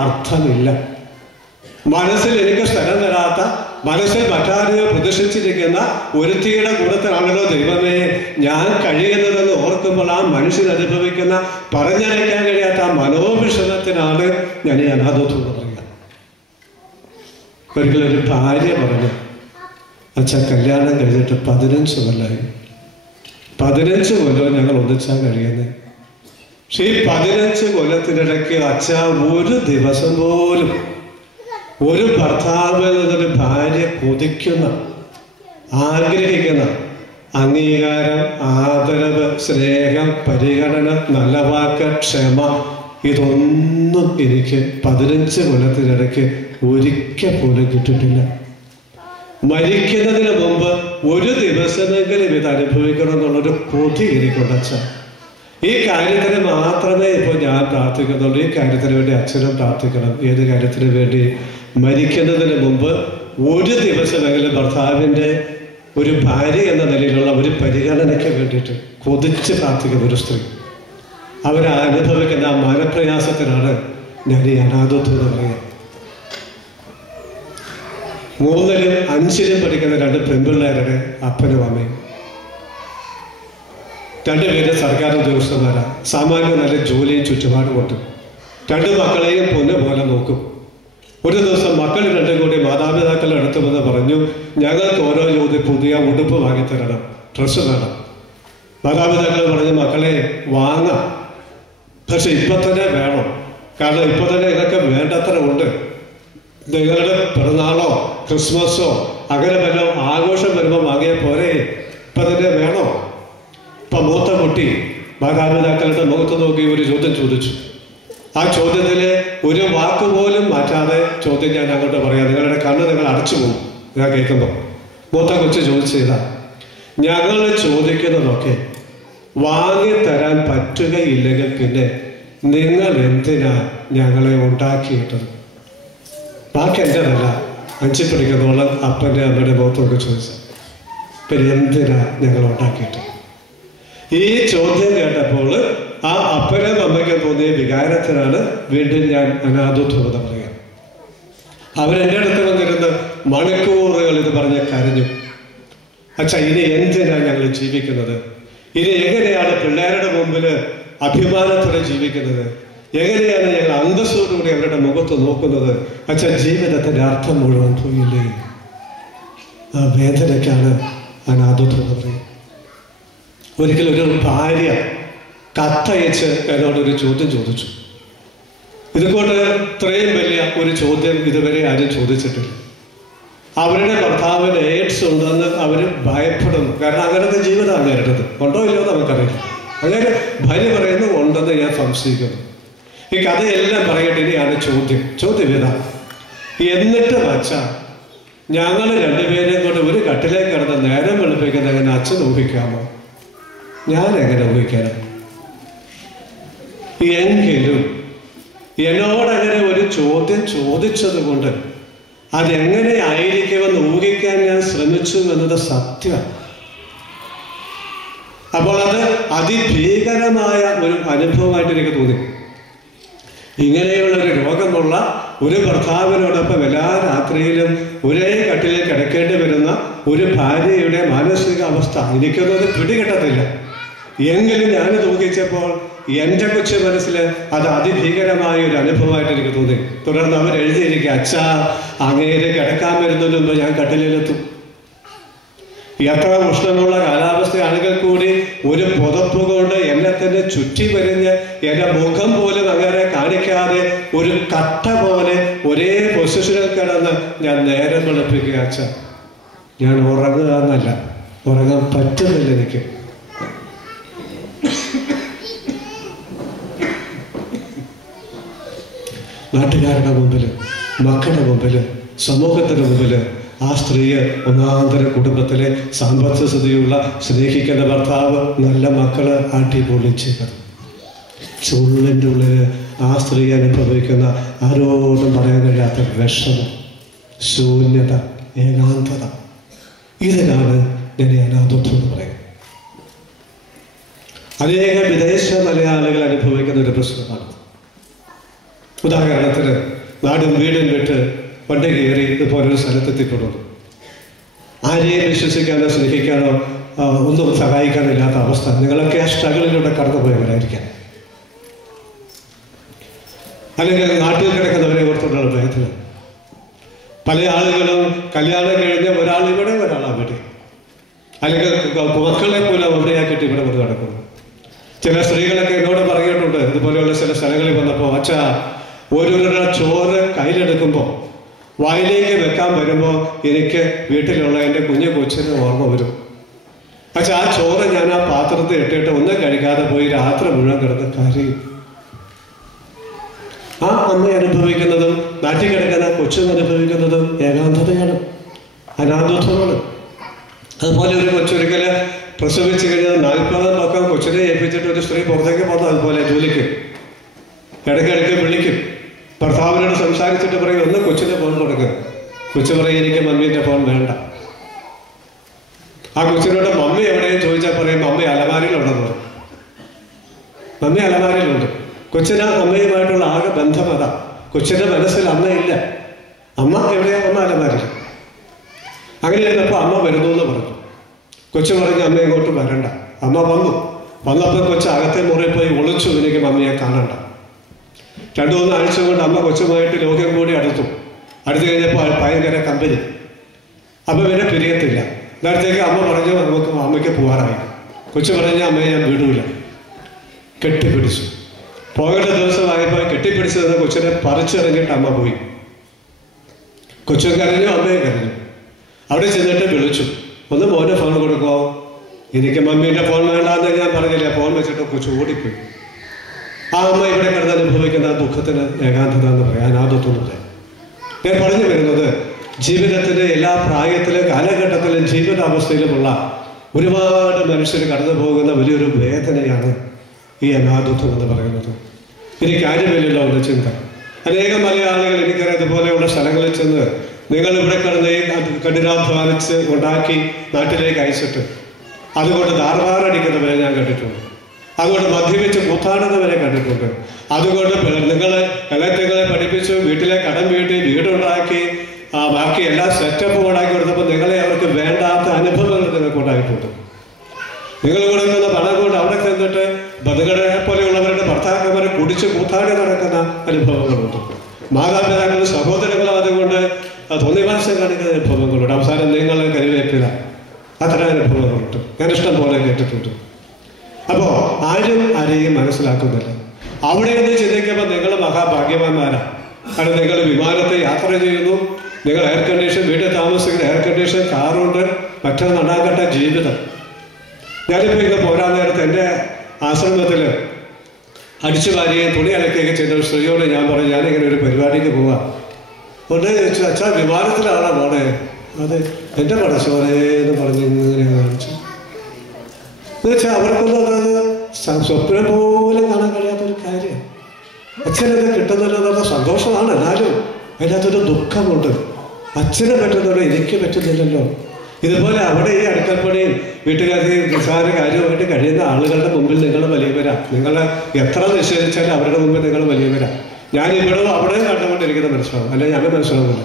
അർത്ഥമില്ല. മനസ്സിൽ എനിക്ക് സ്ഥലം തരാത്ത, മനസ്സിൽ മറ്റാരെയോ പ്രദർശിച്ചിരിക്കുന്ന ഒരുത്തിയുടെ കൂട്ടത്തിലാണല്ലോ ദൈവമേ ഞാൻ കഴിയുന്നതെന്ന് ഓർക്കുമ്പോൾ ആ മനുഷ്യൻ അനുഭവിക്കുന്ന പറഞ്ഞറിയിക്കാൻ കഴിയാത്ത ആ മനോവിഷമത്തിനാണ് ഞാൻ ഈ അനാഥത്വം പറയുക. ഒരിക്കലൊരു ഭാര്യ പറഞ്ഞു, അച്ഛാ കല്യാണം കഴിഞ്ഞിട്ട് 15 കൊല്ലമായി. 15 കൊല്ലം ഞങ്ങൾ ഒന്നിച്ചാൽ കഴിയുന്നത്. പക്ഷെ ഈ 15 കൊല്ലത്തിനിടയ്ക്ക് അച്ഛാ ഒരു ദിവസം പോലും ഒരു ഭർത്താവിൽ നിന്നൊരു ഭാര്യ കൊതിക്കുന്ന, ആഗ്രഹിക്കുന്ന അംഗീകാരം, ആദരവ്, സ്നേഹം, പരിഗണന, നല്ല വാക്ക്, ക്ഷമ, ഇതൊന്നും എനിക്ക് 15 കൊല്ലത്തിനിടയ്ക്ക് ഒരിക്കൽ പോലും കിട്ടിയിട്ടില്ല. മരിക്കുന്നതിന് മുമ്പ് ഒരു ദിവസമെങ്കിലും ഇത് അനുഭവിക്കണം എന്നുള്ളൊരു കൊതി എനിക്കുണ്ട് അച്ഛ. ഈ കാര്യത്തിന് മാത്രമേ ഇപ്പോൾ ഞാൻ പ്രാർത്ഥിക്കുന്നുള്ളൂ. ഈ കാര്യത്തിന് വേണ്ടി അച്ഛനും പ്രാർത്ഥിക്കണം. ഏത് കാര്യത്തിന് വേണ്ടി? മരിക്കുന്നതിന് മുമ്പ് ഒരു ദിവസമെങ്കിലും ഭർത്താവിൻ്റെ ഒരു ഭാര്യ എന്ന നിലയിലുള്ള ഒരു പരിഗണനയ്ക്ക് വേണ്ടിയിട്ട് കൊതിച്ച് പ്രാർത്ഥിക്കുന്ന ഒരു സ്ത്രീ, അവരനുഭവിക്കുന്ന ആ മനപ്രയാസത്തിനാണ് ഞാൻ ഈ അനാഥത്വം എന്ന് പറയുക. 3ലും 5ലും പഠിക്കുന്ന 2 പെൺപിള്ളേരുടെ അപ്പനും അമ്മയും, 2 പേര് സർക്കാർ ഉദ്യോഗസ്ഥന്മാരാണ്. സാമാന്യം നല്ല ജോലിയും ചുറ്റുപാടും കൊണ്ട് 2 മക്കളെയും പൊന്നു പോലെ നോക്കും. ഒരു ദിവസം മക്കൾ 2 കൂടി മാതാപിതാക്കളുടെ അടുത്ത് വന്ന് പറഞ്ഞു, ഞങ്ങൾക്ക് ഓരോ പുതിയ ഉടുപ്പ് വാങ്ങിത്തരണം, ഡ്രസ്സ് വേണം. മാതാപിതാക്കൾ പറഞ്ഞു, മക്കളെ വാങ്ങാം, പക്ഷെ ഇപ്പൊ തന്നെ വേണം, കാരണം ഇപ്പൊ തന്നെ ഇതൊക്കെ വേണ്ടത്ര ഉണ്ട്. നിങ്ങളുടെ പിറന്നാളോ ക്രിസ്മസോ അങ്ങനെ വല്ലോ ആഘോഷം വരുമ്പോൾ വാങ്ങിയ പോരെ, ഇപ്പൊ തന്നെ വേണോ? ഇപ്പൊ മൂത്ത കുട്ടി മാതാപിതാക്കളുടെ മുഖത്ത് നോക്കി ഒരു ചോദ്യം ചോദിച്ചു. ആ ചോദ്യത്തില് ഒരു വാക്ക് പോലും മാറ്റാതെ ചോദ്യം ഞാൻ അങ്ങോട്ട് പറയാം, നിങ്ങളുടെ കണ്ണ് നിങ്ങൾ അടച്ചു പോകും ഞാൻ കേൾക്കുമ്പോൾ. മൂത്ത കൊച്ചു ചോദിച്ചതാ, ഞങ്ങൾ ചോദിക്കുന്നതൊക്കെ വാങ്ങിത്തരാൻ പറ്റുകയില്ലെങ്കിൽ പിന്നെ നിങ്ങൾ എന്തിനാ ഞങ്ങളെ ഉണ്ടാക്കിയിട്ടത്? ബാക്കി എൻ്റെതല്ല, 5 പഠിക്കുന്നോളം അപ്പൻ്റെ അമ്മയുടെ മുഖത്തൊക്കെ ചോദിച്ചു, പിന്നെ എന്തിനാ ഞങ്ങൾ ഉണ്ടാക്കിയിട്ട്? ഈ ചോദ്യം കേട്ടപ്പോൾ ആ അപ്പനും അമ്മയ്ക്കും തോന്നിയ വികാരത്തിനാണ് വീണ്ടും ഞാൻ അനാഥത്വം എന്ന് പറയുക. അവരെൻ്റെ അടുത്ത് വന്നിരുന്ന് മണിക്കൂറുകൾ ഇത് പറഞ്ഞ് കരഞ്ഞു. അച്ഛാ, ഇനി എന്തിനാ ഞങ്ങൾ ജീവിക്കുന്നത്? ഇനി എങ്ങനെയാണ് പിള്ളേരുടെ മുമ്പിൽ അഭിമാനത്തോടെ ജീവിക്കുന്നത്? എങ്ങനെയാണ് ഞങ്ങൾ അന്തസ്സോടുകൂടി അവരുടെ മുഖത്ത് നോക്കുന്നത്? അച്ഛാ, ജീവിതത്തിന്റെ അർത്ഥം മുഴുവൻ പോയില്ലേ? ആ വേദനയ്ക്കാണ് അനാഥത്വം എന്ന് പറയുന്നത്. ഒരിക്കലും ഒരു ഭാര്യ കത്തയച്ച് എന്നോടൊരു ചോദ്യം ചോദിച്ചു. ഇതുകൊണ്ട് ഇത്രയും വലിയ ഒരു ചോദ്യം ഇതുവരെ ആരും ചോദിച്ചിട്ടില്ല. അവരുടെ ഭർത്താവിന് എയ്ഡ്സ് ഉണ്ടെന്ന് അവർ ഭയപ്പെടുന്നു. കാരണം അങ്ങനത്തെ ജീവിതമാണ് നേരിട്ടത്. ഉണ്ടോ ഇല്ലയോ നമുക്കറിയില്ല. അങ്ങനെ ഭാര്യ പറയുന്നു ഉണ്ടെന്ന് ഞാൻ സംശയിക്കുന്നു. ഈ കഥയെല്ലാം പറയട്ടെ. ഇനിയാണ് ചോദ്യം ഇതാ, എന്നിട്ട് വച്ചാ ഞങ്ങൾ 2 പേരെയും കൊണ്ട് ഒരു കട്ടിലേക്ക് കിടന്ന് നേരം വെളുപ്പിക്കുന്ന എങ്ങനെ അച്ഛൻ ഊഹിക്കാമോ? ഞാൻ എങ്ങനെ ഊഹിക്കാനാ? എങ്കിലും എന്നോടങ്ങനെ ഒരു ചോദ്യം ചോദിച്ചത് കൊണ്ട് അതെങ്ങനെ ആയിരിക്കുമെന്ന് ഊഹിക്കാൻ ഞാൻ ശ്രമിച്ചു എന്നത് സത്യമാണ്. അപ്പോൾ അത് അതിഭീകരമായ ഒരു അനുഭവമായിട്ട് എനിക്ക് തോന്നി. ഇങ്ങനെയുള്ളൊരു രോഗമുള്ള ഒരു ഭർത്താവിനോടൊപ്പം എല്ലാ രാത്രിയിലും ഒരേ കട്ടിലിൽ കിടക്കേണ്ടി വരുന്ന ഒരു ഭാര്യയുടെ മാനസികാവസ്ഥ എനിക്കൊന്നും അത് പിടികിട്ടത്തില്ല. എങ്കിലും ഞാനത് ഊഹിച്ചപ്പോൾ എൻ്റെ കൊച്ചു മനസ്സിൽ അത് അതിഭീകരമായ ഒരു അനുഭവമായിട്ട് എനിക്ക് തോന്നി. തുടർന്ന് അവർ എഴുതിയിരിക്കുക, അച്ഛാ, അങ്ങേര് കിടക്കാൻ വരുന്നതിന് മുമ്പ് ഞാൻ കട്ടിലെത്തും. എത്ര ഉഷ്ണമുള്ള കാലാവസ്ഥയാണെങ്കിൽ കൂടി ഒരു പുതപ്പ് കൊണ്ട് എന്നെ തന്നെ ചുറ്റി വരിഞ്ഞ് എൻ്റെ മുഖം പോലും അങ്ങനെ കാണിക്കാതെ ഒരു കട്ട പോലെ ഒരേ പൊസിഷനിൽ കിടന്ന് ഞാൻ നേരം വെളുപ്പിക്കുക. അച്ഛ, ഞാൻ ഉറങ്ങുക എന്നല്ല, ഉറങ്ങാൻ പറ്റുന്നില്ല എനിക്ക്. നാട്ടുകാരുടെ മുമ്പിൽ, മക്കളുടെ മുമ്പിൽ, സമൂഹത്തിന്റെ മുമ്പിൽ ആ സ്ത്രീയെ ഒന്നാന്തര കുടുംബത്തിലെ സാമ്പത്തിക സ്ഥിതിയുള്ള സ്നേഹിക്കുന്ന ഭർത്താവ്, നല്ല മക്കള് ആട്ടിപ്പൊളിച്ചത് ചുള്ളിൻ്റെ ഉള്ളിൽ ആ സ്ത്രീ അനുഭവിക്കുന്ന ആരോടും പറയാൻ കഴിയാത്ത വിഷമം, ശൂന്യത, ഏകാന്തത, ഇതിനാണ് ഞാൻ അനാഥത്വം എന്ന് പറയുന്നത്. അനേക വിദേശ മലയാളികൾ അനുഭവിക്കുന്ന ഒരു പ്രശ്നമാണ്. ഉദാഹരണത്തിന് നാടും വീടും വിട്ട് വണ്ടി കയറി ഇതുപോലൊരു സ്ഥലത്തെത്തിക്കൊണ്ടു. ആരെയും വിശ്വസിക്കാനോ സ്നേഹിക്കാനോ ഒന്നും സഹായിക്കാനില്ലാത്ത അവസ്ഥ. നിങ്ങളൊക്കെ ആ സ്ട്രഗിളിലൂടെ കടന്നുപോയവരായിരിക്കാം. അല്ലെങ്കിൽ നാട്ടിൽ കിടക്കുന്നവരെ ഓർത്തുള്ള ഭയത്തിൽ പല ആളുകളും കല്യാണം കഴിഞ്ഞ ഒരാൾ ഇവിടെ ഒരാൾ അവിടെ, അല്ലെങ്കിൽ മക്കളെ പോലും അവിടെയാക്കിയിട്ട് ഇവിടെ വന്ന് കിടക്കുന്നു. ചില സ്ത്രീകളൊക്കെ എന്നോട് പറഞ്ഞിട്ടുണ്ട്, ഇതുപോലെയുള്ള ചില സ്ഥലങ്ങളിൽ വന്നപ്പോൾ, അച്ഛാ ഒരു ചോറ് കയ്യിലെടുക്കുമ്പോൾ വായിലേക്ക് വെക്കാൻ വരുമ്പോൾ എനിക്ക് വീട്ടിലുള്ള എൻ്റെ കുഞ്ഞു കൊച്ചിന് ഓർമ്മ വരും. പക്ഷെ ആ ചോറ് ഞാൻ ആ പാത്രത്തിൽ ഇട്ടിട്ട് ഒന്നും കഴിക്കാതെ പോയി രാത്രി മുഴുവൻ കിടന്ന് കരയും. ആ അമ്മ അനുഭവിക്കുന്നതും നാട്ടിൽ കിടക്കുന്ന കൊച്ചിന് അനുഭവിക്കുന്നതും ഏകാന്തതയാണ്, അനാഥത്വമാണ്. അതുപോലെ ഒരു കൊച്ചൊരിക്കൽ പ്രസവിച്ച് കഴിഞ്ഞാൽ 40 പക്കം കൊച്ചിനെ ഏൽപ്പിച്ചിട്ട് ഒരു സ്ത്രീ പുറത്തേക്ക് പോകുന്നു. അതുപോലെ ജോലിക്ക് ഇടയ്ക്കിടയ്ക്ക് വിളിക്കും, ഭർത്താവിനോട് സംസാരിച്ചിട്ട് പറയും ഒന്ന് കൊച്ചിൻ്റെ ഫോൺ കൊടുക്കുക. കൊച്ചു പറയും എനിക്ക് മമ്മീൻ്റെ ഫോൺ വേണ്ട. ആ കൊച്ചിനോട് മമ്മി എവിടെയും ചോദിച്ചാൽ പറയും മമ്മി അലമാരിയിലുണ്ടെന്ന് പറയും. മമ്മി അലമാരിയിലുണ്ട്. കൊച്ചിന് അമ്മയുമായിട്ടുള്ള ആകെ ബന്ധം അതാ. കൊച്ചിൻ്റെ മനസ്സിൽ അമ്മയില്ല. അമ്മ എവിടെയാ? അമ്മ അലമാരില്ല. അങ്ങനെ ഇരുന്നപ്പോൾ അമ്മ വരുന്നു എന്ന് പറഞ്ഞു. കൊച്ചു പറഞ്ഞ് അമ്മ ഇങ്ങോട്ട് വരണ്ട. അമ്മ വന്നപ്പോൾ കൊച്ചു അകത്തെ മുറിയിൽ പോയി ഒളിച്ചു, എനിക്ക് മമ്മിയെ കാണണ്ട. 2-3 ആഴ്ച കൊണ്ട് അമ്മ കൊച്ചുമായിട്ട് ലോകം കൂടി അടുത്തു കഴിഞ്ഞപ്പോൾ ഭയങ്കര കമ്പനി. അപ്പം പിന്നെ പിരിയത്തില്ല. നേരത്തേക്ക് അമ്മ പറഞ്ഞു നമുക്ക് അമ്മയ്ക്ക് പോകാറായി. കൊച്ചു പറഞ്ഞ അമ്മയെ ഞാൻ വിടൂല. കെട്ടിപ്പിടിച്ചു. പോകേണ്ട ദിവസമായപ്പോൾ കെട്ടിപ്പിടിച്ചതെന്ന് കൊച്ചിനെ പറിച്ചെറിഞ്ഞിട്ട് അമ്മ പോയി. കൊച്ചും കരഞ്ഞു, അമ്മയും കരഞ്ഞു. അവിടെ ചെന്നിട്ട് വിളിച്ചു, ഒന്ന് മോനെ ഫോൺ കൊടുക്കുമോ? എനിക്ക് മമ്മീൻ്റെ ഫോൺ വേണ്ടാന്ന് ഞാൻ പറഞ്ഞില്ല. ഫോൺ വെച്ചിട്ട് കൊച്ചു ഓടിപ്പോയി. ആ അമ്മ ഇവിടെ കിടന്ന് അനുഭവിക്കുന്ന ദുഃഖത്തിന് ഏകാന്തത എന്ന് പറയാൻ അനാഥത്വമില്ല. ഞാൻ പറഞ്ഞു വരുന്നത്, ജീവിതത്തിൻ്റെ എല്ലാ പ്രായത്തിലും കാലഘട്ടത്തിലും ജീവിതാവസ്ഥയിലുമുള്ള ഒരുപാട് മനുഷ്യർ കടന്നു പോകുന്ന വലിയൊരു വേദനയാണ് ഈ അനാഥത്വം എന്ന് പറയുന്നത്. ഇനി കാര്യമില്ലല്ലോ എന്ന ചിന്ത. അനേകം മലയാളികൾ എനിക്കറിയാം ഇതുപോലെയുള്ള സ്ഥലങ്ങളിൽ ചെന്ന് നിങ്ങൾ ഇവിടെ കിടന്ന് കഠിനാധ്വാനിച്ച് ഉണ്ടാക്കി നാട്ടിലേക്ക് അയച്ചിട്ട് അതുകൊണ്ട് ധാർവാറടിക്കുന്നവരെ ഞാൻ കണ്ടിട്ടുണ്ട്. അതുകൊണ്ട് മദ്യപിച്ച് കൂത്താടുന്നവരെ കണ്ടിട്ടുണ്ട്. അതുകൊണ്ട് നിങ്ങളെ ഇളയങ്ങളെ പഠിപ്പിച്ചു, വീട്ടിലെ കടം വീട്ടി വീടുണ്ടാക്കി ബാക്കി എല്ലാ സെറ്റപ്പും ഉണ്ടാക്കി കൊടുത്തപ്പോൾ നിങ്ങളെ അവർക്ക് വേണ്ടാത്ത അനുഭവങ്ങൾ നിങ്ങൾക്ക് ഉണ്ടായിട്ടുണ്ട്. നിങ്ങൾ കൊടുക്കുന്ന പണം കൊണ്ട് അവിടെ ചെന്നിട്ട് ബന്ധുക്കളെ പോലെയുള്ളവരുടെ ഭർത്താക്കന്മാരെ കുടിച്ച് കൂത്താടി നടക്കുന്ന അനുഭവങ്ങളുണ്ട്. മാതാപിതാക്കളും സഹോദരങ്ങളും അതുകൊണ്ട് തോന്നിവാസം കാണിക്കുന്ന അനുഭവങ്ങളുണ്ട്. അവസാനം നിങ്ങളെ കരുവേപ്പില്ല. അത്ര അനുഭവങ്ങളുണ്ട്. ഞാൻ ഇഷ്ടം പോലെ കേട്ടിട്ടുണ്ട്. അപ്പോൾ ആരെയും മനസ്സിലാക്കുന്നില്ല. അവിടെ നിന്ന് ചിന്തിക്കുമ്പോൾ നിങ്ങൾ മഹാഭാഗ്യവാന്മാരാണ്. കാരണം നിങ്ങൾ വിമാനത്തിൽ യാത്ര ചെയ്യുന്നു, നിങ്ങൾ എയർ കണ്ടീഷൻ വീട്ടിൽ താമസിക്കുന്ന എയർ കണ്ടീഷൻ കാറുണ്ട്, മറ്റൊരു നടാകട്ട ജീവിതം. ഞാനിപ്പോൾ ഇങ്ങനെ പോരാൻ നേരത്ത് എൻ്റെ ആശ്രമത്തിൽ അടിച്ചു വാരുകയും തുണി അലക്കുകയൊക്കെ ചെയ്ത ഒരു സ്ത്രീയോട് ഞാൻ പറഞ്ഞു, ഞാനിങ്ങനെ ഒരു പരിപാടിക്ക് പോവാം. ഉടനെ ചോദിച്ചു, അച്ഛാ വിമാനത്തിലാണോ പോണേ? അതെ. എൻ്റെ പടച്ചോനെ എന്ന് പറഞ്ഞ് ഇങ്ങനെ കാണിച്ചു. എന്നുവെച്ചാൽ അവർക്കൊന്നും അതായത് സ്വപ്നം പോലും കാണാൻ കഴിയാത്തൊരു കാര്യം. അച്ഛനത് കിട്ടുന്നതിലെന്നുള്ള സന്തോഷമാണ്, എന്നാലും അതിനകത്തൊരു ദുഃഖമുണ്ട്. അച്ഛനെ പറ്റുന്നുള്ളൂ, എനിക്ക് പറ്റുന്നില്ലല്ലോ. ഇതുപോലെ അവിടെ ഈ അടുക്കൽപ്പണിയും വീട്ടുകാർക്ക് നിസ്സാര കാര്യമായിട്ട് കഴിയുന്ന ആളുകളുടെ മുമ്പിൽ നിങ്ങൾ വലിയവരാ. നിങ്ങൾ എത്ര നിഷേധിച്ചാലും അവരുടെ മുമ്പിൽ നിങ്ങൾ വലിയവരാ. ഞാൻ ഇവിടെ അവിടെയും കണ്ടുകൊണ്ടിരിക്കുന്ന മനസ്സിലാവും, അല്ലെങ്കിൽ ഞങ്ങൾ മനസ്സിലാവുന്നില്ല.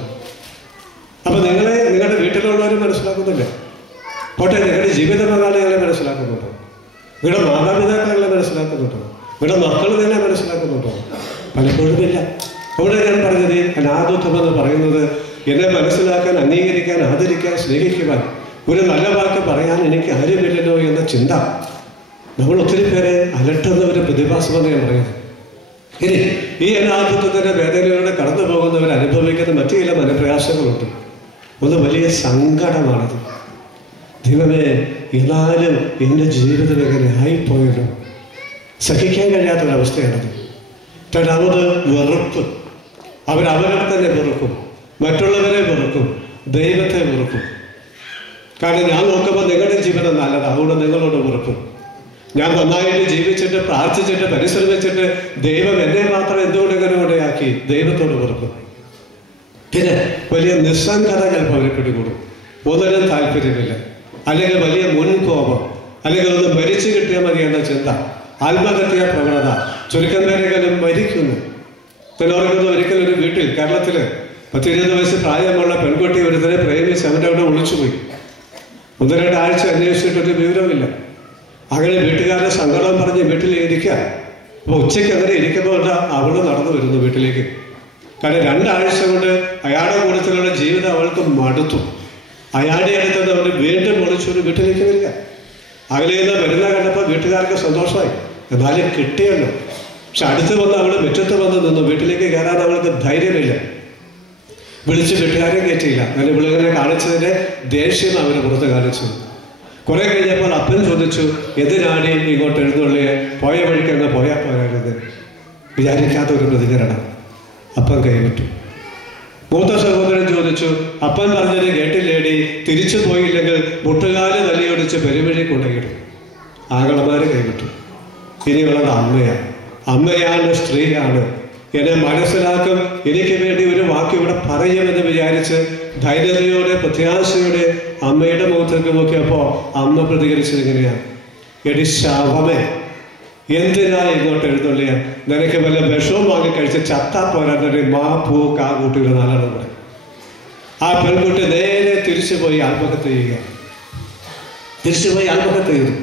അപ്പം നിങ്ങളുടെ വീട്ടിലുള്ളവരും മനസ്സിലാക്കുന്നില്ല. പോട്ടെ, നിങ്ങളുടെ ജീവിത പങ്കാളികളെ മനസ്സിലാക്കുന്നുണ്ടോ? നിങ്ങളുടെ മാതാപിതാക്കളെ മനസ്സിലാക്കുന്നുണ്ടോ? നിങ്ങളുടെ മക്കൾ തന്നെ മനസ്സിലാക്കുന്നുണ്ടോ? പലപ്പോഴും ഇല്ല. അവിടെ ഞാൻ പറഞ്ഞത് അനാഥത്വം എന്ന് പറയുന്നത് എന്നെ മനസ്സിലാക്കാൻ, അംഗീകരിക്കാൻ, ആദരിക്കാൻ, സ്നേഹിക്കുവാൻ, ഒരു നല്ല വാക്ക് പറയാൻ എനിക്ക് ആരുമില്ലല്ലോ എന്ന ചിന്ത നമ്മൾ ഒത്തിരി പേരെ അലട്ടുന്ന ഒരു പ്രതിഭാസമെന്ന് ഞാൻ പറയുന്നത്. ഇനി ഈ അനാഥത്വത്തിൻ്റെ വേദനയോടെ കടന്നു പോകുന്നവർ അനുഭവിക്കുന്ന മറ്റു ചില മനപ്രയാസങ്ങളുണ്ട്. ഒന്ന് വലിയ സങ്കടമാണത്. ദൈവമേ, എന്നാലും എൻ്റെ ജീവിതം എങ്ങനെ ആയിപ്പോയല്ലോ. സഹിക്കാൻ കഴിയാത്തൊരവസ്ഥയാണത്. രണ്ടാമത് വെറുപ്പ്. അവരവരെ തന്നെ വെറുക്കും, മറ്റുള്ളവരെ വെറുക്കും, ദൈവത്തെ വെറുക്കും. കാരണം ഞാൻ നോക്കുമ്പോൾ നിങ്ങളുടെ ജീവിതം നല്ലതാണ്, അതുകൊണ്ട് നിങ്ങളോട് വെറുക്കും. ഞാൻ നന്നായിട്ട് ജീവിച്ചിട്ട് പ്രാർത്ഥിച്ചിട്ട് പരിശ്രമിച്ചിട്ട് ദൈവം എന്നെ മാത്രം എന്തുകൊണ്ട് ഇങ്ങനെ കൊണ്ടയാക്കി, ദൈവത്തോട് വെറുക്കും. പിന്നെ വലിയ നിസ്സംഗത ചിലപ്പോൾ അവരെ പിടികൂടും. ഒന്നിനും താല്പര്യമില്ല, അല്ലെങ്കിൽ വലിയ മുൻകോപം, അല്ലെങ്കിൽ ഒന്ന് മരിച്ചു കിട്ടിയാൽ മതി എന്ന ചിന്ത, ആത്മഹത്യാ പ്രവണത, ചുരുക്കം പേരെങ്കിലും മരിക്കുന്നു. ഓർക്കുന്ന ഒരിക്കലും ഒരു വീട്ടിൽ കേരളത്തിൽ 10-20 വയസ്സ് പ്രായമുള്ള പെൺകുട്ടി ഒരുത്തരെ പ്രേമിച്ച് അവൻ്റെ അവിടെ ഒളിച്ചുപോയി. 1-2 ആഴ്ച അന്വേഷിച്ചിട്ടൊരു വിവരമില്ല. അങ്ങനെ വീട്ടുകാരുടെ സങ്കടം പറഞ്ഞ് വീട്ടിൽ ഇരിക്കുക. അപ്പോൾ ഉച്ചയ്ക്ക് അങ്ങനെ ഇരിക്കുമ്പോൾ അവള് നടന്നു വരുന്നു വീട്ടിലേക്ക്. കാരണം 2 ആഴ്ച കൊണ്ട് അയാളുടെ കൂട്ടത്തിലുള്ള ജീവിതം അവൾക്ക് മടുത്തു. അയാളുടെ അടുത്തത് അവൾ വീണ്ടും ഒളിച്ചൊരു വീട്ടിലേക്ക് വരിക. അകലേന്ന് വരുന്ന കണ്ടപ്പോൾ വീട്ടുകാർക്ക് സന്തോഷമായി, എന്നാലും കിട്ടിയല്ലോ. പക്ഷെ അടുത്ത് വന്ന് അവൾ മുറ്റത്ത് വന്ന് നിന്നു. വീട്ടിലേക്ക് കയറാൻ അവൾക്ക് ധൈര്യമില്ല. വിളിച്ച് വീട്ടുകാരെ കയറ്റിയില്ല. അങ്ങനെ വിളികളെ കാണിച്ചതിൻ്റെ ദേഷ്യം അവർ പുറത്ത് കാണിച്ചു. കുറെ കഴിഞ്ഞപ്പോൾ അപ്പൻ ചോദിച്ചു, എന്തിനാണ് ഇങ്ങോട്ട് എഴുന്നള്ളിയെ? പോയ വഴിക്കങ്ങ് പോയാൽ പോരായിരുന്നത്. വിചാരിക്കാത്ത ഒരു പ്രതികരണം. അപ്പൻ കൈവിട്ടു. മൂത്ത സഹോദരൻ ചോദിച്ചു, അപ്പൻ പറഞ്ഞത് കേട്ടില്ലേടി? തിരിച്ചു പോയില്ലെങ്കിൽ മുട്ടുകാല് തല്ലിയൊടിച്ച് പെരുവഴി കൊണ്ടുപോയിട്ടു. ആങ്ങളമാര് കൈവിട്ടു. ഇനിയുള്ളത് അമ്മയാണ്. അമ്മയാണ്, സ്ത്രീയാണ്. എന്നെ മനസ്സിലാക്കും, എനിക്ക് വേണ്ടി ഒരു വാക്ക് ഇവിടെ പറയുമെന്ന് വിചാരിച്ച് ധൈര്യതയോടെ പ്രത്യാശയോടെ അമ്മയുടെ മുഖത്തേക്ക് നോക്കിയപ്പോൾ അമ്മ പ്രതികരിച്ചത് എങ്ങനെയാണ്? എടി ശവമേ, എന്തിനാ ഇങ്ങോട്ട് എഴുന്നള്ളിയ? നിനക്ക് വല്ല വിഷവും വാങ്ങി കഴിച്ച് ചത്താ പോരാ. മാ പൂ കാ കൂട്ടിയുടെ 4 കൂടെ. ആ പെൺകുട്ടി നേരെ തിരിച്ചുപോയി ആത്മഹത്യ ചെയ്യുക. തിരിച്ചുപോയി ആത്മഹത്യ ചെയ്തു.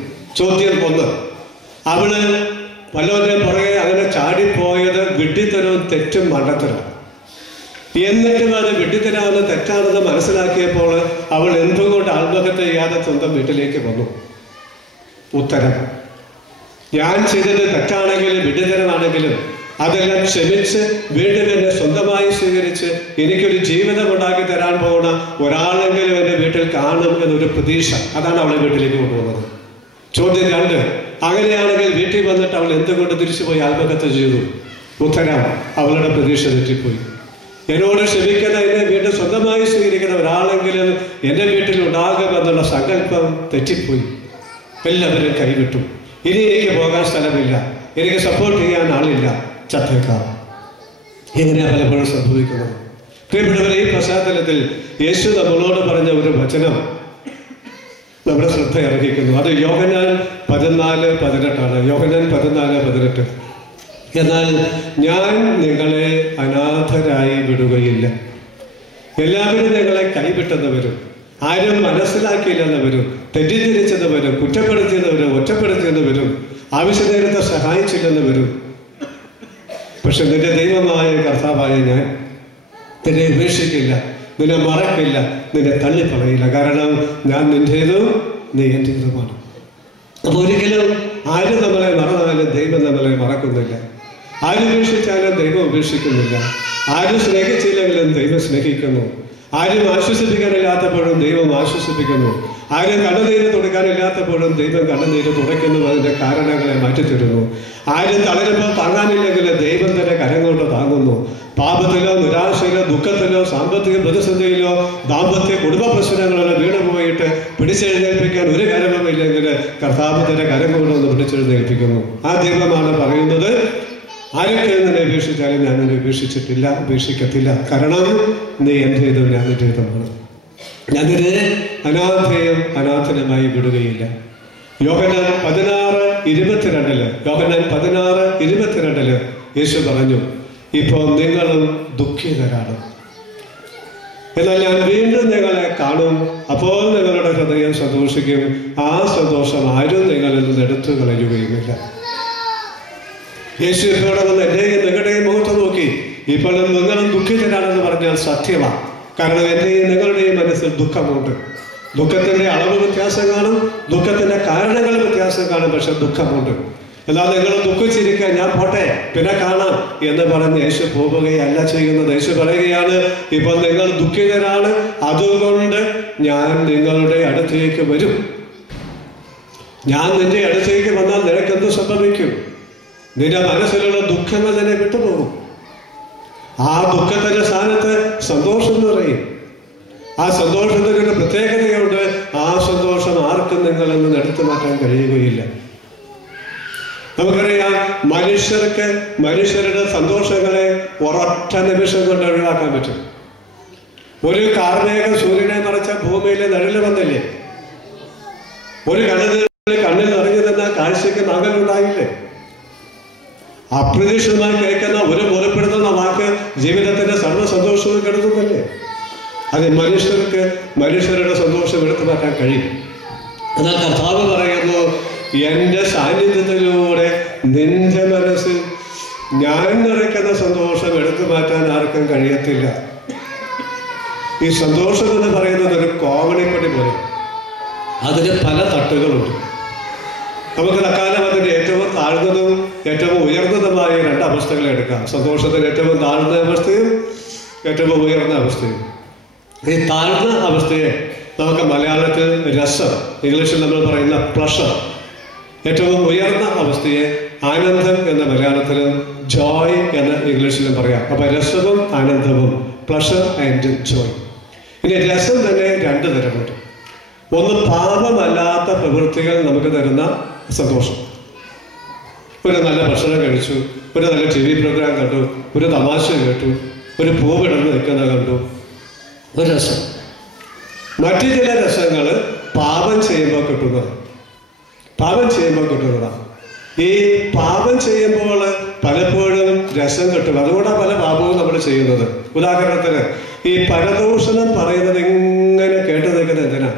ചോദ്യം 1, അവള് വല്ലവരുടെ പുറകെ അങ്ങനെ ചാടിപ്പോയത് വിഡ്ഢിത്തരവും തെറ്റും മണ്ടത്തരവും. എന്നിട്ടും അത് വിഡ്ഢിത്തരാവുന്ന തെറ്റാണെന്ന് മനസ്സിലാക്കിയപ്പോൾ അവൾ എന്തുകൊണ്ട് ആത്മഹത്യ ചെയ്യാതെ സ്വന്തം വീട്ടിലേക്ക് വന്നു? ഉത്തരം, ഞാൻ ചെയ്തത് തെറ്റാണെങ്കിലും വിഡ്ഢിത്തരമാണെങ്കിലും അതെല്ലാം ക്ഷമിച്ച് വീണ്ടും എന്നെ സ്വന്തമായി സ്വീകരിച്ച് എനിക്കൊരു ജീവിതം ഉണ്ടാക്കി തരാൻ പോകുന്ന ഒരാളെങ്കിലും എൻ്റെ വീട്ടിൽ കാണും എന്നൊരു പ്രതീക്ഷ. അതാണ് അവളെ വീട്ടിലേക്ക് കൊണ്ടുപോകുന്നത്. ചോദ്യം 2, അങ്ങനെയാണെങ്കിൽ വീട്ടിൽ വന്നിട്ട് അവൾ എന്തുകൊണ്ട് തിരിച്ചുപോയി ആത്മഹത്യ ചെയ്തു? ഉത്തരം, അവളുടെ പ്രതീക്ഷ തെറ്റിപ്പോയി. എന്നോട് ക്ഷമിക്കുന്ന, എന്നെ വീണ്ടും സ്വന്തമായി സ്വീകരിക്കുന്ന ഒരാളെങ്കിലും എൻ്റെ വീട്ടിൽ ഉണ്ടാകുമെന്നുള്ള സങ്കല്പം തെറ്റിപ്പോയി. എല്ലാവരും കൈവിട്ടു. ഇനി എനിക്ക് പോകാൻ സ്ഥലമില്ല, എനിക്ക് സപ്പോർട്ട് ചെയ്യാൻ ആളില്ല, ചത്തേക്കാം. എങ്ങനെയാ പലപ്പോഴും സംഭവിക്കുന്നത്? പ്രിയപ്പെട്ടവരെ, ഈ പശ്ചാത്തലത്തിൽ യേശു നമ്മളോട് പറഞ്ഞ ഒരു വചനം നമ്മുടെ ശ്രദ്ധ അർഹിക്കുന്നു. അത് യോഹന്നാൻ 14:18. യോഹന്നാൻ 14:18. എന്നാൽ ഞാൻ നിങ്ങളെ അനാഥരായി വിടുകയില്ല. എല്ലാവരും നിങ്ങളെ കൈവിട്ടെന്ന് വരും, ആരും മനസ്സിലാക്കിയില്ലെന്ന് വരും, തെറ്റിദ്ധരിച്ചെന്ന് വരും, കുറ്റപ്പെടുത്തിയെന്ന് വരും, ഒറ്റപ്പെടുത്തിയെന്ന് വരും, ആവശ്യ നേരത്തെ സഹായിച്ചില്ലെന്ന് വരും. പക്ഷെ നിന്റെ ദൈവമായ കർത്താവായ ഞാൻ നിന്നെ ഉപേക്ഷിക്കില്ല, നിന്നെ മറക്കില്ല, നിന്നെ തള്ളിപ്പറയില്ല. കാരണം ഞാൻ നിന്റേതും നീ എന്റേതുമാണ്. അപ്പൊ ഒരിക്കലും ആരും നമ്മളെ മറന്നാലും ദൈവം നമ്മളെ മറക്കുന്നില്ല. ആരും ഉപേക്ഷിച്ചാലും ദൈവം ഉപേക്ഷിക്കുന്നില്ല. ആരും സ്നേഹിച്ചില്ലെങ്കിലും ദൈവം സ്നേഹിക്കുന്നു. ആരും ആശ്വസിപ്പിക്കാനില്ലാത്തപ്പോഴും ദൈവം ആശ്വസിപ്പിക്കുന്നു. ആരും കണ്ണുനീര് തുടയ്ക്കാനില്ലാത്തപ്പോഴും ദൈവം കണ്ണുനീര് തുടയ്ക്കുന്നു. അതിൻ്റെ കാരണങ്ങളെ മാറ്റിത്തരുന്നു. ആരും തളരുമ്പോൾ താങ്ങാനില്ലെങ്കിൽ ദൈവം തന്നെ കരം കൊണ്ട് താങ്ങുന്നു. പാപത്തിലോ നിരാശയിലോ ദുഃഖത്തിലോ സാമ്പത്തിക പ്രതിസന്ധിയിലോ ദാമ്പത്യ കുടുംബ പ്രശ്നങ്ങളിലോ വീണുപോയിട്ട് പിടിച്ചെഴുന്നേൽപ്പിക്കാൻ ഒരു കരവും ഇല്ലെങ്കിൽ കർത്താവ് തന്നെ കരം കൊണ്ടൊന്ന് പിടിച്ചെഴുന്നേൽപ്പിക്കുന്നു. ആ ദൈവമാണ് പറയുന്നത്, ആരൊക്കെ നിന്നെ ഉപേക്ഷിച്ചാലും ഞാൻ നിന്നെ ഉപേക്ഷിച്ചിട്ടില്ല, ഉപേക്ഷിക്കത്തില്ല. കാരണം നീ എന്റേതും ഞാൻ നിന്റേതുമാണ്. ഞാൻ നിന്നെ അനാഥനമായി വിടുകയില്ല. യോഹന്നാൻ 16:22 യോഹന്നാൻ 16:22 യേശു പറഞ്ഞു, ഇപ്പോൾ നിങ്ങളും ദുഃഖിതരാണ്, എന്നാൽ ഞാൻ വീണ്ടും നിങ്ങളെ കാണും, അപ്പോൾ നിങ്ങളുടെ ഹൃദയം സന്തോഷിക്കും. ആ സന്തോഷം ആരും നിങ്ങളിൽ നിന്ന് എടുത്തു കളയുകയുമില്ല. യേശു ഇവിടെ വന്ന് എൻ്റെയും നിങ്ങളുടെയും മുഖത്ത് നോക്കി, ഇപ്പോഴും നിങ്ങളും ദുഃഖിതരാണെന്ന് പറഞ്ഞാൽ സത്യമാണ്. കാരണം എൻ്റെയും നിങ്ങളുടെയും മനസ്സിൽ ദുഃഖമുണ്ട്. ദുഃഖത്തിൻ്റെ അളവ് വ്യത്യാസം കാണും, ദുഃഖത്തിൻ്റെ കാരണങ്ങൾ വ്യത്യാസം കാണും, പക്ഷെ ദുഃഖമുണ്ട്. എന്നാൽ നിങ്ങൾ ദുഃഖിച്ചിരിക്കുക, ഞാൻ പോട്ടെ പിന്നെ കാണാം എന്ന് പറഞ്ഞ് യേശു പോവുകയല്ല ചെയ്യുന്നത്. യേശു പറയുകയാണ്, ഇപ്പോൾ നിങ്ങൾ ദുഃഖിതരാണ്, അതുകൊണ്ട് ഞാൻ നിങ്ങളുടെ അടുത്തേക്ക് വരും. ഞാൻ നിന്റെ അടുത്തേക്ക് വന്നാൽ നിനക്കെന്ത് സംഭവിക്കും? നിന്റെ മനസ്സിലുള്ള ദുഃഖങ്ങൾ നിന്നെ വിട്ടുപോകും. ആ ദുഃഖത്തിന്റെ സ്ഥാനത്ത് സന്തോഷം നിറയും. ആ സന്തോഷത്തിന് ഒരു പ്രത്യേകതയുണ്ട്. ആ സന്തോഷം ആർക്കും നിങ്ങളിൽ നിന്ന് എടുത്തു മാറ്റാൻ കഴിയുകയില്ല. നമുക്കറിയാം, മനുഷ്യരുടെ സന്തോഷങ്ങളെ ഒരൊറ്റ നിമിഷം കൊണ്ട് ഒഴിവാക്കാൻ പറ്റും. ഒരു കാർമേഘം സൂര്യനെ മറച്ച ഭൂമിയിലെ നിഴല് വന്നില്ലേ? ഒരു കണ്ണിൽ നിറഞ്ഞു നിന്ന കാഴ്ചയ്ക്ക് നഗലുണ്ടായില്ലേ? അപ്രതീക്ഷിതമായി കേൾക്കുന്ന ഒരു ബോധ്യപ്പെടുത്തുന്ന വാക്ക് ജീവിതത്തിന്റെ സർവ്വസന്തോഷവും കെടുത്തുന്നല്ലേ? അത് മനുഷ്യരുടെ സന്തോഷം എടുത്തു മാറ്റാൻ കഴിയും. എന്നാൽ കർത്താവ് പറയുന്നു, എൻ്റെ സാന്നിധ്യത്തിലൂടെ നിന്റെ മനസ്സിൽ ഞാൻ നിറയ്ക്കുന്ന സന്തോഷം എടുത്തു മാറ്റാൻ ആർക്കും കഴിയത്തില്ല. ഈ സന്തോഷം എന്ന് പറയുന്നത് ഒരു കോമണിപ്പടി പോലെ, അതിന് പല തട്ടുകളുണ്ട്. നമുക്ക് തൽക്കാലം അതിൻ്റെ ഏറ്റവും താഴ്ന്നതും ഏറ്റവും ഉയർന്നതുമായ രണ്ട് അവസ്ഥകളെ എടുക്കാം. സന്തോഷത്തിന് ഏറ്റവും താഴ്ന്ന അവസ്ഥയും ഏറ്റവും ഉയർന്ന അവസ്ഥയും. ഈ താഴ്ന്ന അവസ്ഥയെ നമുക്ക് മലയാളത്തിൽ രസം, ഇംഗ്ലീഷിൽ നമ്മൾ പറയുന്ന പ്ലഷർ, ഏറ്റവും ഉയർന്ന അവസ്ഥയെ ആനന്ദം എന്ന മലയാളത്തിലും ജോയ് എന്ന ഇംഗ്ലീഷിലും പറയാം. അപ്പം രസവും ആനന്ദവും, പ്ലഷർ ആൻഡ് ജോയ്. ഇനി രസം തന്നെ രണ്ട് തരമുണ്ട്. ഒന്ന് പാപമല്ലാത്ത പ്രവൃത്തികൾ നമുക്ക് തരുന്ന സന്തോഷം. ഒരു നല്ല ഭക്ഷണം കഴിച്ചു, ഒരു നല്ല TV പ്രോഗ്രാം കണ്ടു, ഒരു തമാശ കേട്ടു, ഒരു പൂവിടന്ന് നിൽക്കുന്നത് കണ്ടു, ഒരു രസം. മറ്റു ചില രസങ്ങൾ പാപം ചെയ്യുമ്പോൾ കിട്ടുന്നതാണ്. ഈ പാപം ചെയ്യുമ്പോൾ പലപ്പോഴും രസം കിട്ടും. അതുകൊണ്ടാണ് പല പാപവും നമ്മൾ ചെയ്യുന്നത്. ഉദാഹരണത്തിന് ഈ പരദൂഷണം പറയുന്നത് ഇങ്ങനെ കേട്ടു നിൽക്കുന്നത് എന്തിനാ?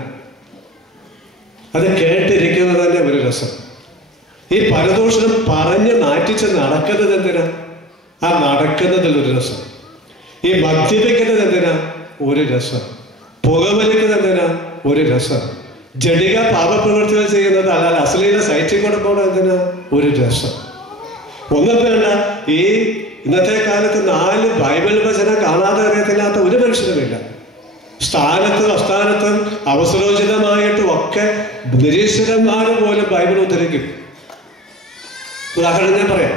അത് കേട്ടിരിക്കുന്നത് തന്നെ ഒരു രസം. ഈ പരദൂഷണം പറഞ്ഞ് നാറ്റിച്ച് നടക്കുന്നത് എന്തിനാ? ആ നടക്കുന്നതിൽ ഒരു രസം. ഈ മദ്യപിക്കുന്നത് എന്തിനാ? ഒരു രസം. പുകവലിക്കുന്നത് എന്തിനാ? ഒരു രസം. ജഡിക പാപപ്രവൃത്തികൾ ചെയ്യുന്നത്, അല്ലാതെ അശ്ലീല സൈറ്റിൽ കൂടെ പോകണം എന്തിനാ? ഒരു രസം. ഒന്നും വേണ്ട. ഈ ഇന്നത്തെ കാലത്ത് 4 ബൈബിൾ വചനം കാണാതെ അറിയത്തില്ലാത്ത ഒരു മനുഷ്യനുമില്ല. സ്ഥാനത്തും അസ്ഥാനത്തും അവസരോചിതമായിട്ടും ഒക്കെ നിരീശ്വരന്മാർ പോലും ബൈബിൾ ഉദ്ധരിക്കും. ഉദാഹരണം ഞാൻ പറയാം.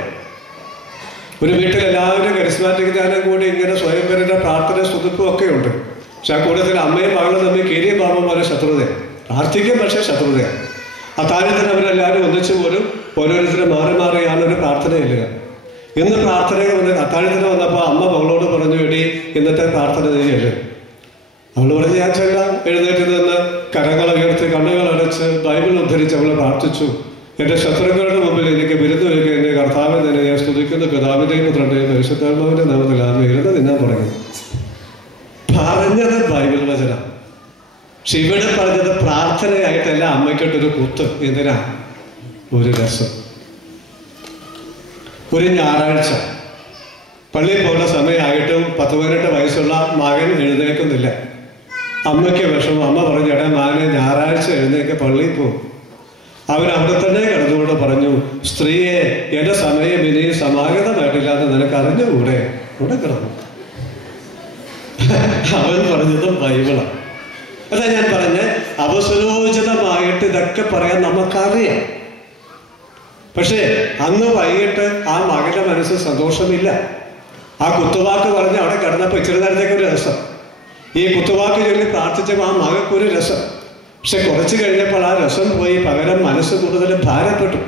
ഒരു വീട്ടിൽ എല്ലാവരും കരിസ്മാറ്റിക് ധ്യാനം കൂടി ഇങ്ങനെ സ്വയംവരന്റെ പ്രാർത്ഥന സ്തുതിപ്പും ഒക്കെ ഉണ്ട്. പക്ഷെ ആ കൂട്ടത്തിൽ അമ്മയും മകളും തമ്മിൽ കീരിയും പാമ്പും പോലെ ശത്രുതയാണ്. പ്രാർത്ഥിക്കും, പക്ഷേ ശത്രുതയാണ്. അത്താഴത്തിന് അവരെല്ലാവരും ഒന്നിച്ചു പോലും ഓരോരുത്തരും മാറി മാറിയാണ് ഒരു പ്രാർത്ഥനയില്ല. ഇന്ന് പ്രാർത്ഥനകൾ അത്താഴത്തിന് വന്നപ്പോൾ അമ്മ മകളോട് പറഞ്ഞു, എടി ഇന്നത്തെ പ്രാർത്ഥന നീയല്ലേ? അവൾ പറഞ്ഞ് ഞാൻ ചെല്ലാം. എഴുന്നേറ്റ് നിന്ന് കരങ്ങൾ ഉയർത്തി കണ്ണുകൾ അടച്ച് ബൈബിൾ ഉദ്ധരിച്ച് അവൾ പ്രാർത്ഥിച്ചു. എൻ്റെ ശത്രുക്കളുടെ മുമ്പിൽ എനിക്ക് വിരുന്ന് വയ്ക്കുക, എൻ്റെ കർത്താവിനെ തന്നെ ഞാൻ സ്തുതിക്കുന്ന പിതാവിൻ്റെയും പുത്രൻ്റെയും പരിശുദ്ധാത്മാവിൻ്റെ നാമത്തിൽ ആദ്യം ഇരുന്ന് നിന്നാൻ തുടങ്ങി. പറഞ്ഞത് ബൈബിൾ വചനം. പക്ഷെ ഇവിടെ പറഞ്ഞത് പ്രാർത്ഥനയായിട്ടല്ല. അമ്മയ്ക്കിട്ടൊരു കുത്ത്. എന്തിനാ? ഒരു രസം. ഒരു ഞായറാഴ്ച പള്ളിയിൽ പോകുന്ന സമയമായിട്ടും 10-18 വയസ്സുള്ള മകൻ എഴുന്നേൽക്കുന്നില്ല. അമ്മയ്ക്ക് വിഷമം. അമ്മ പറഞ്ഞു, എടാ മകനെ ഞായറാഴ്ച എഴുന്നേൽക്ക്, പള്ളിയിൽ പോകും. അവൻ അവിടെ തന്നെ കിടന്നുകൊണ്ട് പറഞ്ഞു, സ്ത്രീയെ എൻ്റെ സമയം ഇനി സമാഗതമായിട്ടില്ല എന്ന് നിനക്ക് അറിഞ്ഞുകൂടെ? ഇവിടെ കിടന്നു. അവൻ പറഞ്ഞതും ബൈബിളാണ്. അതാ ഞാൻ പറഞ്ഞ അവസരോചിതമായിട്ട് ഇതൊക്കെ പറയാൻ നമുക്കറിയാം. പക്ഷേ അന്ന് വൈകിട്ട് ആ മകന്റെ മനസ്സിൽ സന്തോഷമില്ല. ആ കുത്തുവാക്ക് പറഞ്ഞ് അവിടെ കിടന്നപ്പോൾ ഇച്ചിരി നേരത്തേക്ക് ഒരു രസം. ഈ കുത്തുവാക്ക് ചൊല്ലി പ്രാർത്ഥിച്ചപ്പോൾ ആ മകൾക്കൊരു രസം. പക്ഷെ കുറച്ച് കഴിഞ്ഞപ്പോൾ ആ രസം പോയി. പകരം മനസ്സ് കൂടുതൽ ഭാരപ്പെട്ടു.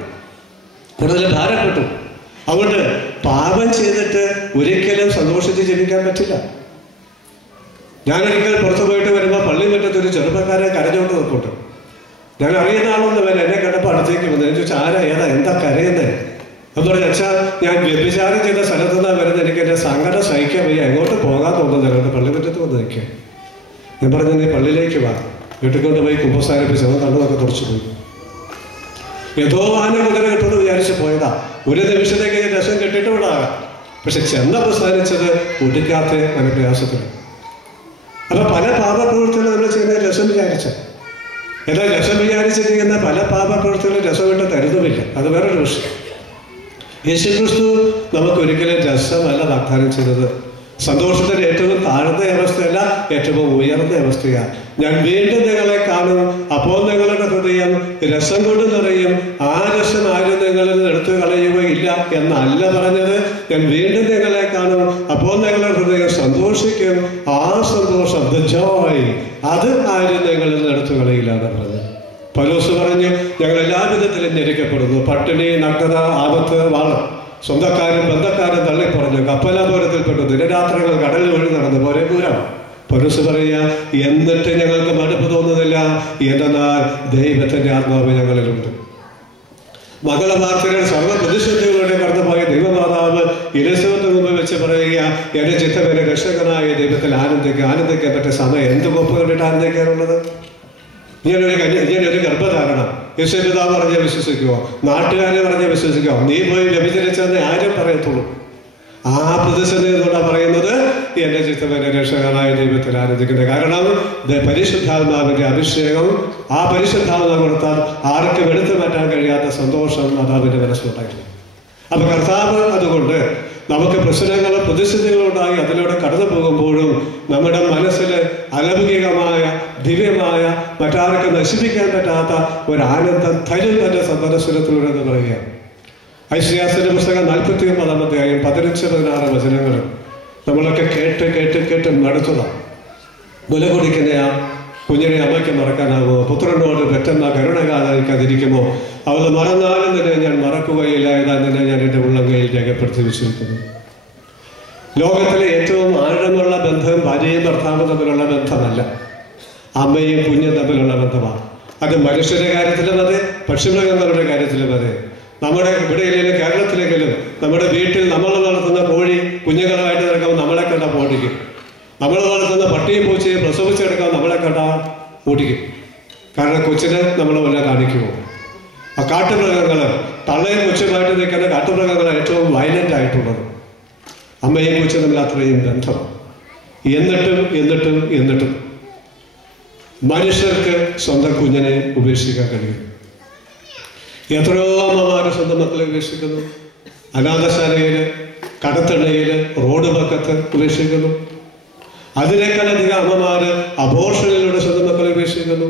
അതുകൊണ്ട് പാപം ചെയ്തിട്ട് ഒരിക്കലും സന്തോഷിച്ച് ജീവിക്കാൻ പറ്റില്ല. ഞാനൊരിക്കൽ പുറത്തു പോയിട്ട് വരുമ്പോൾ പള്ളി മുറ്റത്തൊരു ചെറുപ്പക്കാരെ കരഞ്ഞുകൊണ്ട് നിൽപ്പുണ്ട്. ഞാൻ അറിയുന്ന ആളൊന്നും വരെ എന്നെ കണ്ടപ്പോൾ അടുത്തേക്ക് വന്നു. ഞാൻ ചോദിച്ചു, ആരാ ഏതാ എന്താ കരയുന്നത്? എന്ന് പറഞ്ഞാൽ, അച്ഛാ ഞാൻ വ്യഭിചാരം ചെയ്ത സ്ഥലത്തു നിന്നാണ് വരുന്നത്, എനിക്ക് എൻ്റെ സങ്കടം സഹിക്കാൻ വയ്യ, എങ്ങോട്ട് പോകാൻ തോന്നുന്നില്ല, എൻ്റെ പള്ളി മുറ്റത്ത് വന്ന് നിൽക്കുക. ഞാൻ പറഞ്ഞു, നീ പള്ളിയിലേക്ക് വാ. വീട്ടിൽ കൊണ്ടുപോയി കുമ്പസാരിപ്പിച്ച് അവൻ കണ്ണുമൊക്കെ തുറച്ചു പോയി. ഏതോ ആന കുതിര കിട്ടുമെന്ന് വിചാരിച്ച് പോയതാ. ഒരു നിമിഷത്തേക്ക് രസം കെട്ടിട്ടുള്ളതാകാം. പക്ഷെ ചെന്നപ്പോൾ സാധിച്ചത് ഒടുക്കാത്ത മനപ്രയാസത്തിലാണ്. അപ്പൊ പല പാപപ്രവൃത്തികളും നമ്മൾ ചെയ്യുന്ന രസം വിചാരിച്ച, എന്നാൽ രസം വിചാരിച്ച് ചെയ്യുന്ന പല പാപപ്രവൃത്തികളും രസമായിട്ട് തരുന്നുമില്ല. അത് വേറൊരു വിഷയം. യേശുക്രിസ്തു നമുക്കൊരിക്കലും രസമല്ല വാഗ്ദാനം ചെയ്തത്. സന്തോഷത്തിന്റെ ഏറ്റവും താഴ്ന്ന അവസ്ഥയല്ല, ഏറ്റവും ഉയർന്ന അവസ്ഥയാണ്. ഞാൻ വീണ്ടും നിങ്ങളെ കാണും, അപ്പോൾ നിങ്ങളുടെ ഹൃദയം രസം കൊണ്ട് നിറയും, ആ രസം ആരും നിങ്ങളിൽ നിന്ന് എടുത്തു കളയുകയില്ല എന്നല്ല പറഞ്ഞത്. ഞാൻ വീണ്ടും നിങ്ങളെ കാണും, അപ്പോൾ നിങ്ങളുടെ ഹൃദയം സന്തോഷിക്കും, ആ സന്തോഷം ദ ജോയ് അത് ആരും നിങ്ങളിൽ നിന്ന് എടുത്തു കളയില്ല എന്ന് പറഞ്ഞത്. പൗലോസ് പറഞ്ഞു, ഞങ്ങൾ എല്ലാ വിധത്തിലും ഞെരുക്കപ്പെടുന്നു, പട്ടിണി, നഗ്നത, ആപത്ത്, വാള്, സ്വന്തക്കാരും ബന്ധക്കാരും തള്ളിപ്പറഞ്ഞു, കപ്പലാപുരത്തിൽപ്പെട്ടു, ദിനരാത്രങ്ങൾ കടലിൽ വഴി നടന്നു പോലെ പൂരം. പൗലോസ് പറയുക, എന്നിട്ട് ഞങ്ങൾക്ക് മടുപ്പ് തോന്നുന്നില്ല, എന്നാൽ ദൈവത്തിന്റെ ആത്മാവ് ഞങ്ങളിലുണ്ട്. മംഗളവാർത്തകൾ സർവ്വ പ്രതിസന്ധികളുടെ കടന്നുപോയ ദൈവമാതാവ് എലിസബത്ത് മുമ്പ് വെച്ച് പറയുക, എൻ്റെ ചിത്തം രക്ഷകനായ ദൈവത്തിൽ ആനന്ദിക്കാൻ പറ്റിയ സമയം എന്ത് കൊപ്പ് കണ്ടിട്ട് ആനന്ദിക്കാനുള്ളത്? ഇങ്ങനൊരു ഗർഭധാരണം യേശുപിതാവ് പറഞ്ഞ് വിശ്വസിക്കുമോ? നാട്ടുകാരെ പറഞ്ഞ് വിശ്വസിക്കുമോ? നീ പോയി വ്യഭിചരിച്ചെന്ന് ആരും പറയത്തുള്ളൂ. ആ പ്രതിസന്ധി എന്തുകൊണ്ടാണ് പറയുന്നത്? എൻ്റെ ചിത്തം രക്ഷകനായ ദൈവത്തിൽ ആനന്ദിക്കുന്നത്. കാരണം പരിശുദ്ധാത്മാവിൻ്റെ അഭിഷേകം, ആ പരിശുദ്ധാത്മാവ് കൊടുത്താൽ ആർക്കും എടുത്തു മാറ്റാൻ കഴിയാത്ത സന്തോഷം മാതാവിൻ്റെ മനസ്സിലുണ്ടായിരുന്നു. അപ്പൊ കർത്താവ് അതുകൊണ്ട് നമുക്ക് പ്രശ്നങ്ങളും പ്രതിസന്ധികളും ഉണ്ടായി അതിലൂടെ കടന്നു പോകുമ്പോഴും നമ്മുടെ മനസ്സിൽ അലൗകികമായ ദിവ്യമായ മറ്റാർക്കും നശിപ്പിക്കാൻ പറ്റാത്ത ഒരു ആനന്ദം തരും തന്റെ സന്ദർശനത്തിലൂടെ എന്ന് പറയുക. ഐശ്വര്യാസിന്റെ പുസ്തകം 49 അധ്യായം 15-16 വചനങ്ങൾ നമ്മളൊക്കെ കേട്ട് മടുത്തതാണ്. മുല കുടിക്കുന്ന ആ കുഞ്ഞിനെ അമ്മയ്ക്ക് മറക്കാനാകുമോ? പുത്രനോട് പെറ്റമ്മ കരുണ കാണിക്കാതിരിക്കുമോ? അവൾ മറന്നാലും തന്നെ ഞാൻ മറക്കുകയില്ല എന്നാൽ തന്നെ ഞാൻ എൻ്റെ ഉള്ളങ്കയിൽ രേഖപ്പെടുത്തി വെച്ചിരിക്കുന്നു. ലോകത്തിലെ ഏറ്റവും ആഴമുള്ള ബന്ധം ഭാര്യയും ഭർത്താവും തമ്മിലുള്ള ബന്ധമല്ല, അമ്മയും കുഞ്ഞും തമ്മിലുള്ള ബന്ധമാണ്. അത് മനുഷ്യരുടെ കാര്യത്തിലും അതെ, പക്ഷിമൃഗങ്ങളുടെ കാര്യത്തിലും അതെ. നമ്മുടെ ഇവിടെയെങ്കിലും കേരളത്തിലെങ്കിലും നമ്മുടെ വീട്ടിൽ നമ്മൾ വളർത്തുന്ന കോഴി കുഞ്ഞുങ്ങളുമായിട്ട് നടക്കുമ്പോൾ നമ്മളെ കണ്ടാൽ ഓടിക്കും. നമ്മൾ വളർത്തുന്ന പട്ടിയും പൂച്ചയും പ്രസവിച്ചെടുക്കാൻ നമ്മളെ കണ്ടാൽ ഓടിക്കും. കാരണം കൊച്ചിനെ നമ്മൾ വല്ല കാണിക്കുമോ? ആ കാട്ടുമൃഗങ്ങൾ, തള്ളയും കൊച്ചുമായിട്ട് നിൽക്കുന്ന കാട്ടുമൃഗങ്ങൾ ഏറ്റവും വയലന്റ് ആയിട്ടുള്ളത്. അമ്മയും കൊച്ചും തമ്മിൽ അത്രയും ബന്ധം. എന്നിട്ടും മനുഷ്യർക്ക് സ്വന്തം കുഞ്ഞിനെ ഉപേക്ഷിക്കാൻ കഴിയും. എത്രയോ അമ്മമാര് സ്വന്തം മക്കളെ ഉപേക്ഷിക്കുന്നു. അനാഥശാലയില്, കടത്തണ്ണയില്, റോഡ് പക്കത്ത് ഉപേക്ഷിക്കുന്നു. അതിനേക്കാളധികം അമ്മമാര് അബോർഷനിലൂടെ സ്വന്തം മക്കളെ ഉപേക്ഷിക്കുന്നു.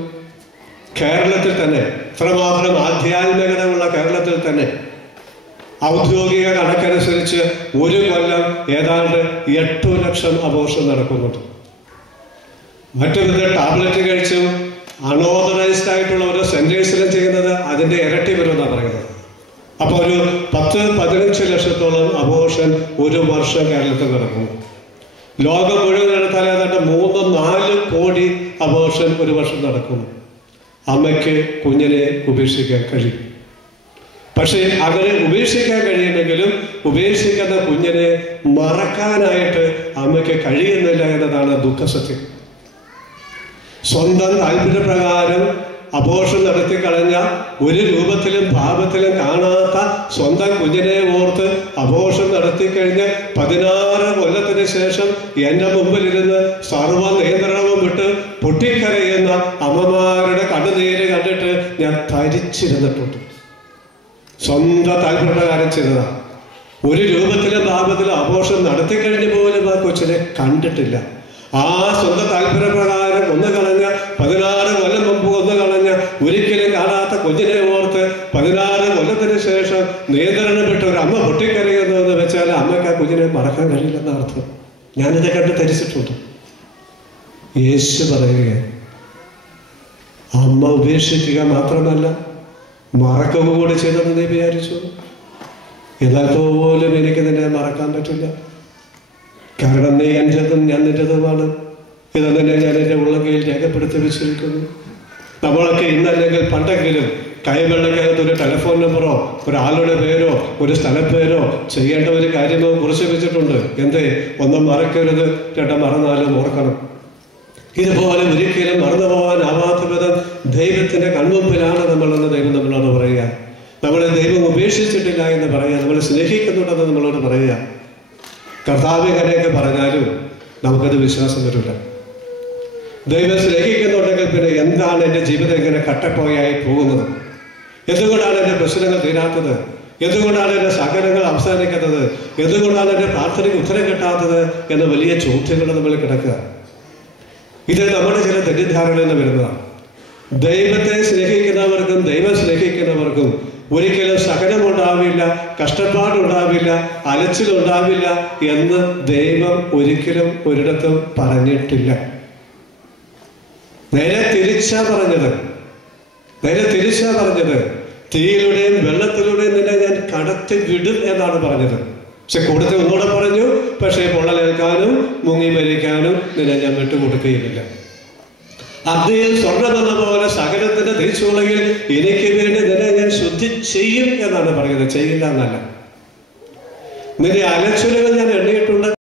കേരളത്തിൽ തന്നെ, ഇത്രമാത്രം ആധ്യാത്മികതയുള്ള കേരളത്തിൽ തന്നെ ഔദ്യോഗിക കണക്കനുസരിച്ച് ഒരു കൊല്ലം ഏതാണ്ട് 8 ലക്ഷം അബോർഷൻ നടക്കുന്നുണ്ട്. മറ്റു വിധ ടാബ്ലറ്റ് കഴിച്ചും അൺഓതറൈസ്ഡ് ആയിട്ടുള്ള ഓരോ സെന്റേഴ്സിലും ചെയ്യുന്നത് അതിന്റെ ഇരട്ടി വരുമെന്നാണ് പറയുന്നത്. അപ്പൊ ഒരു 10-15 ലക്ഷത്തോളം അബോർഷൻ ഒരു വർഷം കേരളത്തിൽ നടക്കുന്നു. ലോകം മുഴുവൻ എടുത്താൽ ഏതാണ്ട് 3-4 കോടി അബോർഷൻ ഒരു വർഷം നടക്കുന്നു. അമ്മയ്ക്ക് കുഞ്ഞിനെ ഉപേക്ഷിക്കാൻ കഴിയും. പക്ഷേ അങ്ങനെ ഉപേക്ഷിക്കാൻ കഴിയുമെങ്കിലും ഉപേക്ഷിക്കുന്ന കുഞ്ഞിനെ മറക്കാനായിട്ട് അമ്മയ്ക്ക് കഴിയുന്നില്ല എന്നതാണ് ദുഃഖസത്യം. സ്വന്തം താല്പര്യപ്രകാരം അബോർഷൻ നടത്തിക്കളഞ്ഞ, ഒരു രൂപത്തിലും ഭാവത്തിലും കാണാത്ത സ്വന്തം കുഞ്ഞിനെ ഓർത്ത് അബോർഷൻ നടത്തിക്കഴിഞ്ഞ് 16 കൊല്ലത്തിന് ശേഷം എൻ്റെ മുമ്പിലിരുന്ന് സർവ്വ നിയന്ത്രണവും വിട്ട് പൊട്ടിക്കരയുന്ന അമ്മമാരുടെ കണ്ണുനീര് കണ്ടിട്ട് ഞാൻ തരിച്ചിരുന്നിട്ടുണ്ട്. സ്വന്തം താല്പര്യപ്രകാരം ചെയ്തതാണ്. ഒരു രൂപത്തിലും ഭാവത്തിലും അബോർഷൻ നടത്തിക്കഴിഞ്ഞ് പോലും ആ കൊച്ചിനെ കണ്ടിട്ടില്ല. ആ സ്വന്തം താല്പര്യപ്രകാരം ഒന്ന് കളഞ്ഞ, 16 കൊല്ലം മുമ്പ് ഒന്ന് കളഞ്ഞ, ഒരിക്കലും കാണാത്ത കുഞ്ഞിനെ ഓർത്ത് 16 കൊല്ലത്തിന് ശേഷം നിയന്ത്രണം വിട്ട് ഒരു അമ്മ പൊട്ടിക്കരയുന്നു എന്ന് വെച്ചാൽ അമ്മയ്ക്ക് ആ കുഞ്ഞിനെ മറക്കാൻ കഴിയില്ലെന്ന അർത്ഥം. ഞാനിത് കണ്ട് ധരിച്ചിട്ടുണ്ട്. യേശു പറയുക, അമ്മ ഉപേക്ഷിക്കുക മാത്രമല്ല മറക്കുക കൂടി ചെയ്തെന്ന് നീ വിചാരിച്ചു. എന്നാൽ പോലും എനിക്ക് നിന്നെ മറക്കാൻ പറ്റില്ല. കാരണം നീ എൻ്റെതും ഞാൻ നിൻ്റെതുമാണ്. ഇത് തന്നെ ഞാൻ എൻ്റെ ഉള്ളങ്കയിൽ രേഖപ്പെടുത്തി വെച്ചിരിക്കുന്നു. നമ്മളൊക്കെ ഇന്നല്ലെങ്കിൽ പണ്ടെങ്കിലും കൈവെള്ളക്കകത്ത് ഒരു ടെലിഫോൺ നമ്പറോ ഒരാളുടെ പേരോ ഒരു സ്ഥലപ്പേരോ ചെയ്യേണ്ട ഒരു കാര്യമോ കുറിച്ച് വെച്ചിട്ടുണ്ട്. എന്തേ? ഒന്നും മറക്കരുത്, രണ്ടും മറന്നാലും ഓർക്കണം. ഇതുപോലെ ഒരിക്കലും മറന്നു പോകാനാവാത്ത വിധം ദൈവത്തിന്റെ കൺമുമ്പിലാണ് നമ്മളെന്ന് ദൈവം നമ്മളോട് പറയുക. നമ്മളെ ദൈവം ഉപേക്ഷിച്ചിട്ടില്ല എന്ന് പറയുക, നമ്മളെ സ്നേഹിക്കുന്നുണ്ടെന്ന് നമ്മളോട് പറയുക. കർത്താവ് ഇങ്ങനെയൊക്കെ പറഞ്ഞാലും നമുക്കത് വിശ്വാസം വരില്ല. ദൈവം സ്നേഹിക്കുന്നുണ്ടെങ്കിൽ പിന്നെ എന്താണ് എൻ്റെ ജീവിതം ഇങ്ങനെ കട്ടപ്പോയായി പോകുന്നത്? എന്തുകൊണ്ടാണ് എൻ്റെ പ്രശ്നങ്ങൾ തീരാത്തത്? എന്തുകൊണ്ടാണ് എൻ്റെ സഹനങ്ങൾ അവസാനിക്കുന്നത്? എന്തുകൊണ്ടാണ് എൻ്റെ പ്രാർത്ഥനയ്ക്ക് ഉത്തരം കിട്ടാത്തത് എന്ന വലിയ ചോദ്യങ്ങൾ നമ്മൾ കിടക്കുക. ഇത് നമ്മുടെ ചില തെറ്റിദ്ധാരണയിൽ നിന്ന് വരുന്നതാണ്. ദൈവത്തെ സ്നേഹിക്കുന്നവർക്കും ദൈവം സ്നേഹിക്കുന്നവർക്കും ഒരിക്കലും സഹനമുണ്ടാവില്ല, കഷ്ടപ്പാടുണ്ടാവില്ല, അലച്ചിലുണ്ടാവില്ല എന്ന് ദൈവം ഒരിക്കലും ഒരിടത്തും പറഞ്ഞിട്ടില്ല. നേരെ തിരിച്ചാ പറഞ്ഞത്. തീയിലൂടെയും വെള്ളത്തിലൂടെയും നിന്നെ ഞാൻ കടത്തി വിടും എന്നാണ് പറഞ്ഞത്. പക്ഷെ കൂടുതൽ ഒന്നുകൂടെ പറഞ്ഞു, പക്ഷേ പൊള്ളലേൽക്കാനും മുങ്ങി മരിക്കാനും നിന്നെ ഞാൻ വിട്ടുകൊടുക്കുകയില്ല. അഗ്നിയിൽ സ്വർണ്ണമെന്ന പോലെ സകലത്തിന്റെ തിരിച്ചുള്ളയിൽ എനിക്ക് വേണ്ടി നിന്നെ ഞാൻ ശുദ്ധി ചെയ്യും എന്നാണ് പറയുന്നത്, ചെയ്യില്ല എന്നല്ല. നിന്റെ അലച്ചിലുകൾ ഞാൻ എണ്ണിയിട്ടുണ്ട്.